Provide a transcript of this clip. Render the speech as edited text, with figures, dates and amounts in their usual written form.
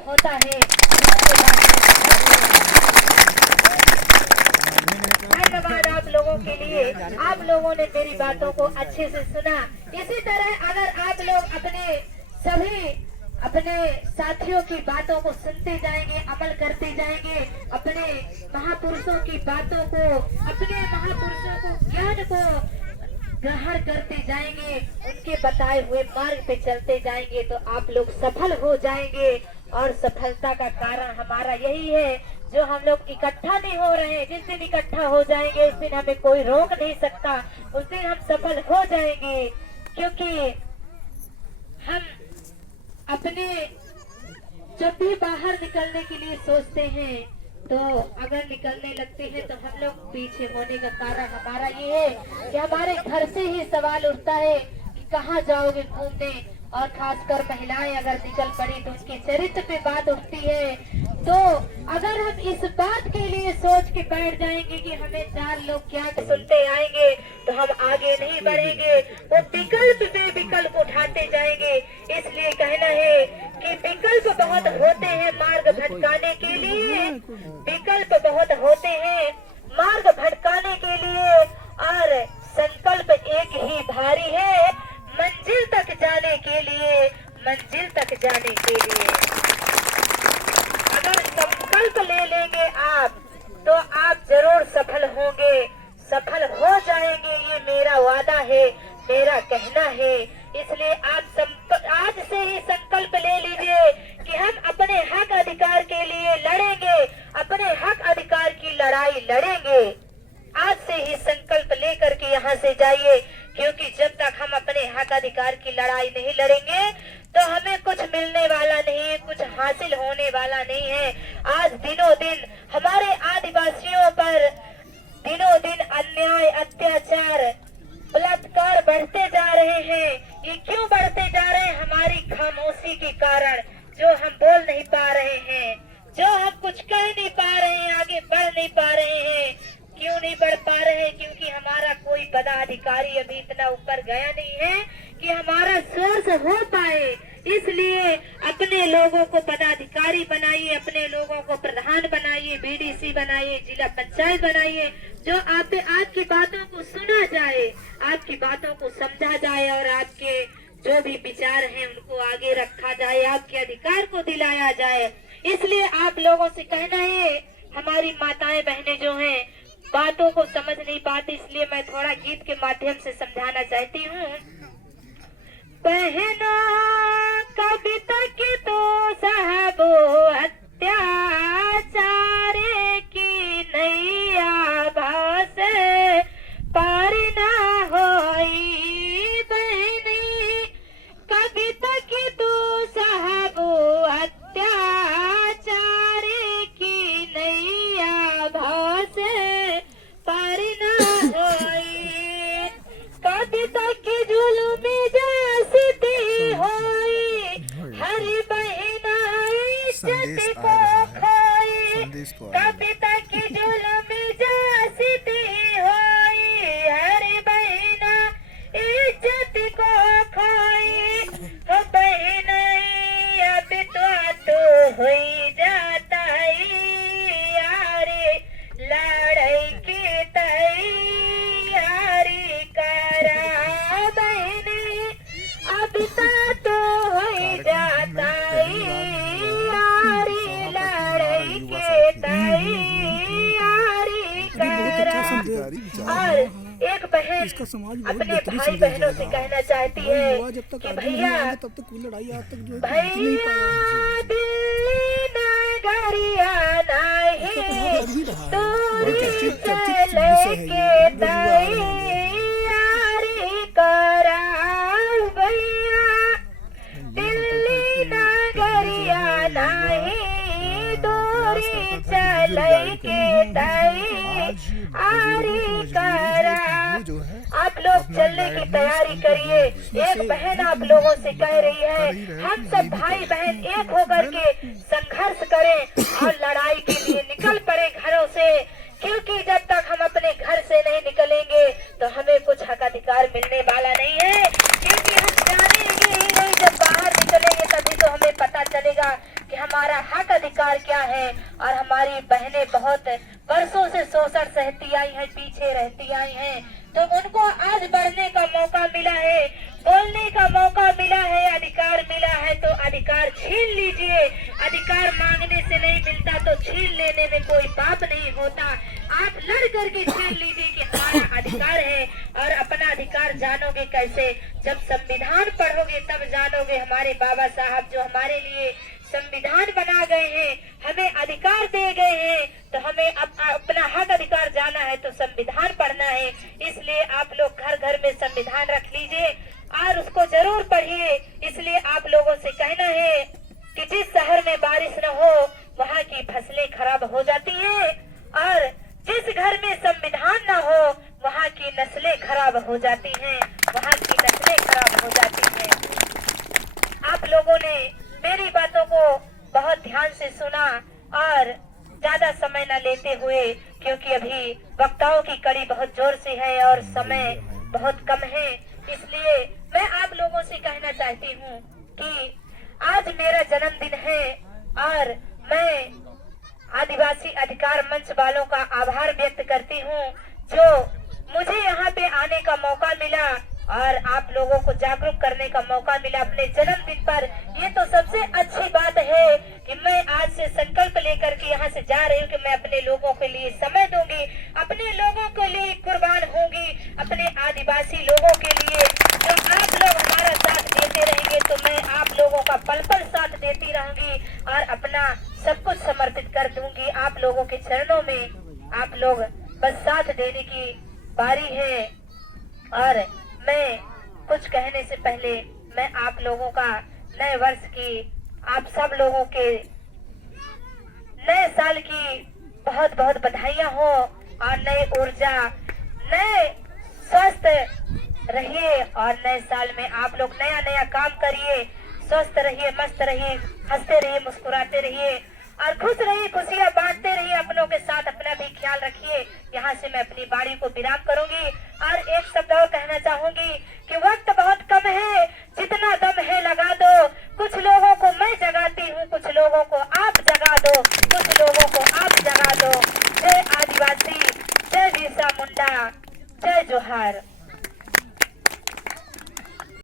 होता है। धन्यवाद आप लोगों के लिए, आप लोगों ने मेरी बातों को अच्छे से सुना। इसी तरह अगर आप लोग अपने साथियों की बातों को सुनते जाएंगे, अमल करते जाएंगे, अपने महापुरुषों की बातों को, अपने महापुरुषों को ज्ञान को ग्रहण करते जाएंगे, उनके बताए हुए मार्ग पे चलते जाएंगे तो आप लोग सफल हो जाएंगे। और सफलता का कारण हमारा यही है, जो हम लोग इकट्ठा नहीं हो रहे हैं। जिस दिन इकट्ठा हो जाएंगे उस दिन हमें कोई रोक नहीं सकता, उस दिन हम सफल हो जाएंगे। क्योंकि हम अपने जब भी बाहर निकलने के लिए सोचते हैं तो अगर निकलने लगते हैं तो हम लोग पीछे होने का कारण हमारा ये है कि हमारे घर से ही सवाल उठता है कि कहाँ जाओगे घूमने। और खासकर महिलाएं अगर निकल पड़ी तो उनके चरित्र पे बात उठती है। तो अगर हम इस बात के लिए सोच के बैठ जाएंगे कि हमें 4 लोग क्या सुनते आएंगे तो हम आगे नहीं बढ़ेंगे, वो विकल्प पे विकल्प उठाते जाएंगे। इसलिए कहना है कि विकल्प बहुत होते हैं मार्ग भटकाने के लिए, विकल्प बहुत होते हैं मार्ग भटकाने के लिए, और संकल्प एक ही भारी है मंजिल तक जाने के लिए, मंजिल तक जाने के लिए। अगर संकल्प ले लेंगे आप तो आप जरूर सफल होंगे, सफल हो जाएंगे, ये मेरा वादा है, मेरा कहना है। इसलिए आज से ही संकल्प ले लीजिए कि हम अपने हक अधिकार के लिए लड़ेंगे, अपने हक अधिकार की लड़ाई लड़ेंगे। आज से ही संकल्प लेकर के यहाँ से जाइए, क्योंकि जब तक हम अपने हक अधिकार की लड़ाई नहीं लड़ेंगे तो हमें कुछ मिलने वाला नहीं है, कुछ हासिल होने वाला नहीं है। आज दिनों दिन हमारे आदिवासियों पर दिनों दिन अन्याय, अत्याचार, बलात्कार बढ़ते जा रहे हैं। ये क्यों बढ़ते जा रहे हैं? हमारी खामोशी के कारण, जो हम बोल नहीं पा रहे हैं, जो हम कुछ कह नहीं पा रहे हैं, आगे बढ़ नहीं पा रहे हैं। क्यों नहीं बढ़ पा रहे हैं? क्योंकि हमारा कोई पदाधिकारी अभी इतना ऊपर गया नहीं है कि हमारा सोर्स हो पाए। इसलिए अपने लोगों को पदाधिकारी बनाइए, अपने लोगों को प्रधान बनाइए, बीडीसी बनाइए, जिला पंचायत बनाइए, जो आपकी बातों को सुना जाए, आपकी बातों को समझा जाए और आपके जो भी विचार हैं उनको आगे रखा जाए, आपके अधिकार को दिलाया जाए। इसलिए आप लोगों से कहना है, हमारी माताएं बहनें जो हैं बातों को समझ नहीं पाती, इसलिए मैं थोड़ा गीत के माध्यम से समझाना चाहती हूँ। बहनों कभी तक तो साहबो अत्याचार की नैया भास पार ना होई। बहनी कभी तक तो साहबो अत्याचार की नैया भास पार ना होई। कभी तक जुल्म जासती होई, हरी बहना इज्जत को खोई। कभी तक जुल्म जासती होई, हरी बहना इज्जत को खोई। हो बहना अब तो हुई जाता है यारे, लड़ाई की तैयारी करा। बहने अब तो हो जाता है यारी, लड़ाई की तैयारी करा। और एक बहन अपने भाई बहनों से कहना चाहती है कि भैया नगरिया नहीं दूरी चले के तैयारी करा। भैया दिल्ली नगरिया नहीं दूरी चले के तैयारी करा। आप लोग चलने की तैयारी करिए। एक बहन आप लोगों से कह रही है, हम सब भाई बहन एक होकर के संघर्ष करें और लड़ाई के लिए निकल पड़े घरों से। क्योंकि जब तक हम अपने घर से नहीं निकलेंगे तो हमें कुछ हक अधिकार मिलने वाला नहीं है। क्योंकि हम जानेंगे ही नहीं, जब बाहर निकलेंगे तभी तो हमें पता चलेगा कि हमारा हक अधिकार क्या है। और हमारी बहनें बहुत वर्षों से शोषण सहती आई हैं, पीछे रहती आई हैं, तो उनको आज बढ़ने का मौका मिला है, बोलने का मौका मिला है, अधिकार मिला है, तो अधिकार छीन लीजिए। अधिकार मांगने से नहीं मिलता तो छीन लेने में कोई पाप नहीं होता। आप लड़ करके छीन लीजिए कि हमारा अधिकार है। और अपना अधिकार जानोगे कैसे? जब संविधान पढ़ोगे तब जानोगे। हमारे बाबा साहब जो हमारे लिए संविधान बना गए हैं, हमें अधिकार दे गए हैं, तो हमें अपना हक अधिकार जाना है तो संविधान पढ़ना है। इसलिए आप लोग घर घर में संविधान रख लीजिए और उसको जरूर पढ़िए। इसलिए आप लोगों से कहना है कि जिस शहर में बारिश न हो वहाँ की फसलें खराब हो जाती हैं, और जिस घर में संविधान न हो वहाँ की नस्लें खराब हो जाती हैं, वहाँ की नस्लें खराब हो जाती हैं। आप लोगों ने मेरी बातों को बहुत ध्यान से सुना और ज्यादा समय न लेते हुए, क्योंकि अभी वक्ताओं की कड़ी बहुत जोर से है और समय बहुत कम है, इसलिए मैं आप लोगों से कहना चाहती हूँ कि आज मेरा जन्मदिन है और मैं आदिवासी अधिकार मंच वालों का आभार व्यक्त करती हूँ जो मुझे यहाँ पे आने का मौका मिला और आप लोगों को जागरूक करने का मौका मिला अपने जन्मदिन पर। ये तो सबसे अच्छी बात है कि मैं आज से संकल्प लेकर के यहाँ से जा रही हूँ कि मैं अपने लोगों के लिए समय दूंगी, अपने लोगों के लिए कुर्बान होंगी, अपने आदिवासी लोगों के लिए। जो आप लोग हमारा साथ देते रहेंगे तो मैं आप लोगों का पल पल साथ देती रहूंगी और अपना सब कुछ समर्पित कर दूंगी आप लोगों के चरणों में। आप लोग बस साथ देने की बारी है। और मैं कुछ कहने से पहले मैं आप लोगों का नए वर्ष की, आप सब लोगों के नए साल की बहुत बहुत बधाइयां हो और नई ऊर्जा, नए स्वस्थ रहिए और नए साल में आप लोग नया नया काम करिए, स्वस्थ रहिए, मस्त रहिए, हंसते रहिए, मुस्कुराते रहिए और खुश रहिए, खुशियां बांटते रहिए अपनों के साथ, अपना भी ख्याल रखिए। यहाँ से मैं अपनी बाणी को विराम करूंगी और एक शब्द और कहना चाहूंगी